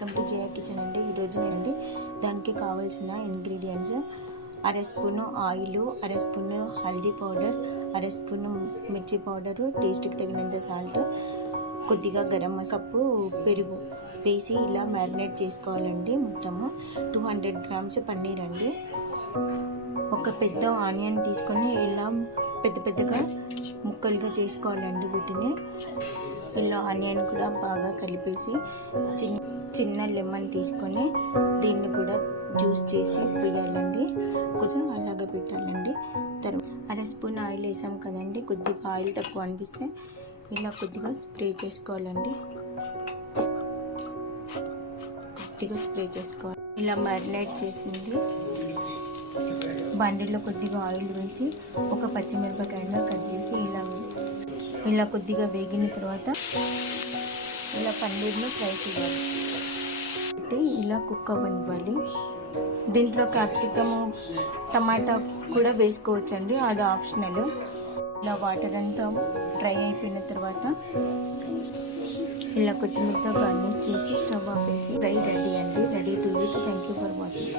Welcome to Jaya kitchen అండి. ఈరోజు నేనండి దానికి కావాల్సిన ఇంగ్రీడియంట్స్ అర స్పూను ఆయిల్, అర స్పూను హల్దీ పౌడర్, అర స్పూను మిర్చి పౌడరు, టేస్ట్కి తగినంత సాల్ట్, కొద్దిగా గరం మసాలా, పెరుగు వేసి ఇలా మ్యారినేట్ చేసుకోవాలండి. మొత్తము 200 గ్రామ్స్ పన్నీర్ అండి. ఒక పెద్ద ఆనియన్ తీసుకొని ఇలా పెద్దగా ముక్కలుగా చేసుకోవాలండి. వీటిని ఇలా ఆనియన్ కూడా బాగా కలిపేసి చిన్న లెమన్ తీసుకొని దీన్ని కూడా జ్యూస్ చేసి పోయాలండి. కొంచెం అలాగే పెట్టాలండి. తర్వాత అర స్పూన్ ఆయిల్ వేసాం కదండి, కొద్దిగా ఆయిల్ తక్కువ అనిపిస్తే ఇలా కొద్దిగా స్ప్రే చేసుకోవాలండి. కొద్దిగా స్ప్రే చేసుకోవాలి. ఇలా మ్యారినేట్ చేసింది బండిలో కొద్దిగా ఆయిల్ వేసి ఒక పచ్చిమిరపకాయగా కట్ చేసి ఇలా కొద్దిగా వేగిన తర్వాత ఇలా పన్నీర్ను ఫ్రై చేయాలి. ఇలా కుక్ అవ్వనివ్వాలి. దీంట్లో క్యాప్సికము, టమాటా కూడా వేసుకోవచ్చండి, అది ఆప్షనల్. ఇలా వాటర్ అంతా డ్రై అయిపోయిన తర్వాత ఇలా కొత్తిమీరతో గార్నిష్ చేసి స్టవ్ ఆపేసి ఫ్రై రెడీ అండి. Ready to eat. Thank you for watching.